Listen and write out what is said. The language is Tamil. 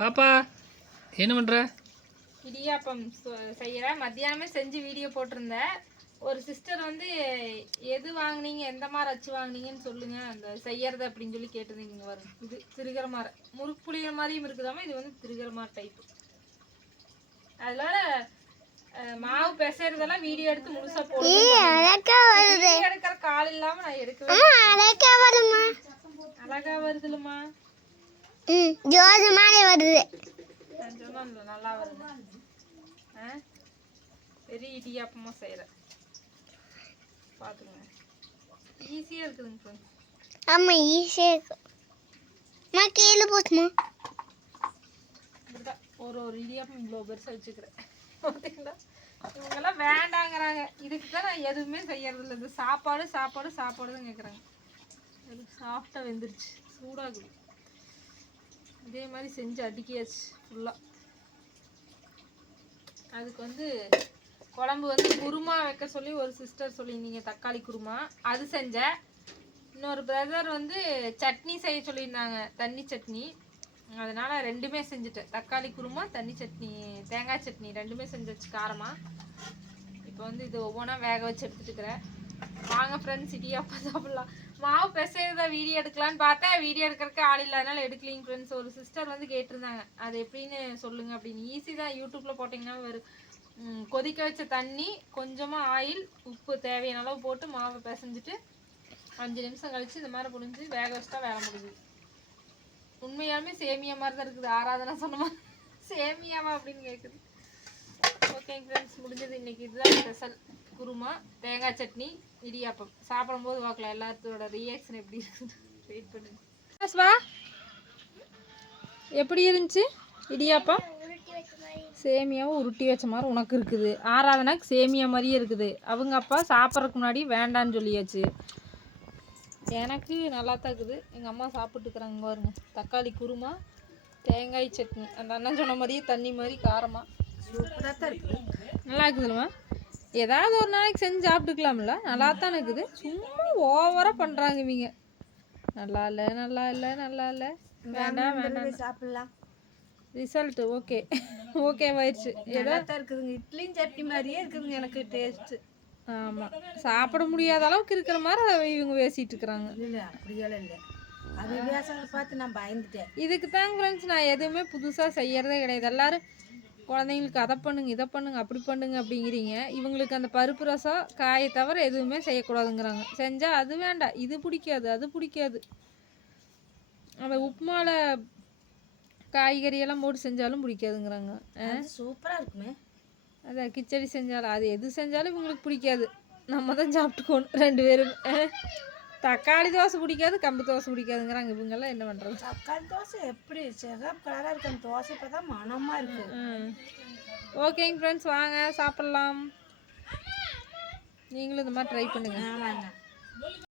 பாப்பா என்ன பண்ணுற? இடியாப்பம் செய்கிறேன். மத்தியானமே செஞ்சு வீடியோ போட்டிருந்தேன். ஒரு சிஸ்டர் வந்து எது வாங்கினீங்க, எந்த மாதிரி அச்சு வாங்கினீங்கன்னு சொல்லுங்கள், அந்த செய்யறது அப்படின்னு சொல்லி கேட்டிருந்தீங்க. வரும் இது திருகிற மாதிரி முறுக்கு புளிகிற மாதிரியும் இருக்குதாமா. இது வந்து திருகிற மாதிரி டைப்பு. அதனால மாவு பிசைறதெல்லாம் வீடியோ எடுத்து முழுசா போடுவேன். எடுக்கிற கால் இல்லாம நான் எடுக்கவே. அழகா வருதுலமா. ஜோதி மாதிரி வருது. நல்லா வருது. பெரிய இடியாப்பமா செய்யறேன். பாத்துங்க, ஈஸியா இருக்குதுங்க ஃப்ரெண்ட்ஸ். ஆமா, ஈஸியா இருக்கு. மா கீழே போச்சுமா. ஒரு இடியாப்பம் இவ்வளோ பெருசா வச்சுக்கிறேன். பார்த்தீங்களா, இவங்கெல்லாம் வேண்டாங்கிறாங்க. இதுக்கு தான் நான் எதுவுமே செய்யறது இல்லை. இந்த சாப்பாடு சாப்பாடு சாப்பாடு தான் கேட்குறாங்க. அது சாஃப்டாக வெந்துருச்சு, சூடாகுது. இதே மாதிரி செஞ்சு அடுக்கியாச்சு ஃபுல்லாக. அதுக்கு வந்து குழம்பு வந்து குருமா வைக்க சொல்லி ஒரு சிஸ்டர் சொல்லியிருந்தீங்க, தக்காளி குருமா. அது செஞ்சேன். இன்னொரு பிரதர் வந்து சட்னி செய்ய சொல்லியிருந்தாங்க, தண்ணி சட்னி. அதனால ரெண்டுமே செஞ்சுட்டேன். தக்காளி குருமா, தண்ணி சட்னி, தேங்காய் சட்னி ரெண்டுமே செஞ்சாச்சு காரமாக. இப்போ வந்து இது ஒவ்வொன்றா வேக வச்சு எடுத்துட்டுக்கிறேன். வாங்க ஃப்ரெண்ட்ஸ், இடியாப்பம் சாப்பிட்லாம். மாவு பிசைறதா வீடியோ எடுக்கலான்னு பார்த்தா வீடியோ எடுக்கிறதுக்கு ஆள் இல்லாதனால எடுக்கலிங்க ஃப்ரெண்ட்ஸ். ஒரு சிஸ்டர் வந்து கேட்டிருந்தாங்க, அது எப்படின்னு சொல்லுங்கள் அப்படின்னு. ஈஸி தான், யூடியூப்பில் போட்டிங்கன்னா வரும். கொதிக்க வச்ச தண்ணி, கொஞ்சமாக ஆயில், உப்பு தேவையான அளவு போட்டு மாவை பிசைஞ்சிட்டு 5 நிமிஷம் கழித்து இந்த மாதிரி புழிஞ்சு வேக வச்சுட்டா வேலை முடியுது. உண்மையாலுமே சேமியா மாதிரி தான் இருக்குது. ஆராதனா சொன்னமா சேமியாவா அப்படின்னு கேட்குது. ஓகேங்க ஃப்ரெண்ட்ஸ், முடிஞ்சது. இன்றைக்கி இதுதான் ஸ்பெஷல். குருமா, தேங்காய் சட்னி, இடியாப்பம். சாப்பிடும்போது பார்க்கலாம் எல்லாத்தோட ரியாக்ஷன் எப்படி இருக்குது. வெயிட் பண்ணுங்க. வா, எப்படி இருந்துச்சு இடியாப்பம்? சேமியாவும் உருட்டி வச்ச மாதிரி உனக்கு இருக்குது. ஆராதனாக்கு சேமியா மாதிரியே இருக்குது. அவங்க அப்பா சாப்பிட்றதுக்கு முன்னாடி வேண்டான்னு சொல்லியாச்சு. எனக்கு நல்லா தான் இருக்குது. எங்கள் அம்மா சாப்பிட்டுக்கிறாங்க பாருங்க. தக்காளி குருமா, தேங்காய் சட்னி. அந்த அண்ணன் சொன்ன மாதிரியே தண்ணி மாதிரி காரமாக சூப்பராக தான் இருக்குது. நல்லா இருக்குதுல்லம்மா. ஏதாவது ஒரு நாளைக்கு செஞ்சு சாப்பிட்டுக்கலாம்ல. நல்லா தான் இருக்குது. சும்மா ஓவராக பண்ணுறாங்க இவங்க. நல்லா இல்லை, நல்லா இல்லை, நல்லா இல்லை, வேண்டாம் வேண்டாம். சாப்பிடலாம். ரிசல்ட்டு ஓகே ஓகேவாயிடுச்சு. நல்லா தான் இருக்குதுங்க. இட்லியும் சட்னி மாதிரியே இருக்குதுங்க எனக்கு டேஸ்ட்டு. ஆமாம், சாப்பிட முடியாத அளவுக்கு இருக்கிற மாதிரி இவங்க பேசிகிட்டு இருக்கிறாங்க. இல்லை, அப்படியெல்லாம் இல்லை. அது வித்தியாசங்களை பார்த்து நான் பயந்துட்டேன். இதுக்கு தாங்க ஃப்ரெண்ட்ஸ் நான் எதுவுமே புதுசாக செய்கிறதே கிடையாது. எல்லோரும் குழந்தைங்களுக்கு அதை பண்ணுங்க, இதை பண்ணுங்க, அப்படி பண்ணுங்க அப்படிங்கிறீங்க. இவங்களுக்கு அந்த பருப்பு ரசம், காயை தவிர எதுவுமே செய்யக்கூடாதுங்கிறாங்க. செஞ்சால் அது வேண்டாம், இது பிடிக்காது, அது பிடிக்காது. அந்த உப்புமாவில் காய்கறியெல்லாம் போட்டு செஞ்சாலும் பிடிக்காதுங்கிறாங்க. சூப்பராக இருக்குமே. அதான் கிச்சடி செஞ்சாலும், அது எது செஞ்சாலும் இவங்களுக்கு பிடிக்காது. நம்ம தான் சாப்பிட்டுக்கணும் 2 பேரும். தக்காளி தோசை பிடிக்காது, கம்பு தோசை பிடிக்காதுங்கிறாங்க. இவங்கெல்லாம் என்ன பண்ணுறது? தக்காளி தோசை எப்படி சிகப்பு கலராக இருக்கு அந்த தோசை, இப்போ தான் மனமாக இருக்குது. ஓகேங்க ஃப்ரெண்ட்ஸ், வாங்க சாப்பிட்லாம். நீங்களும் இந்த மாதிரி ட்ரை பண்ணுங்கள். ஆமாங்க.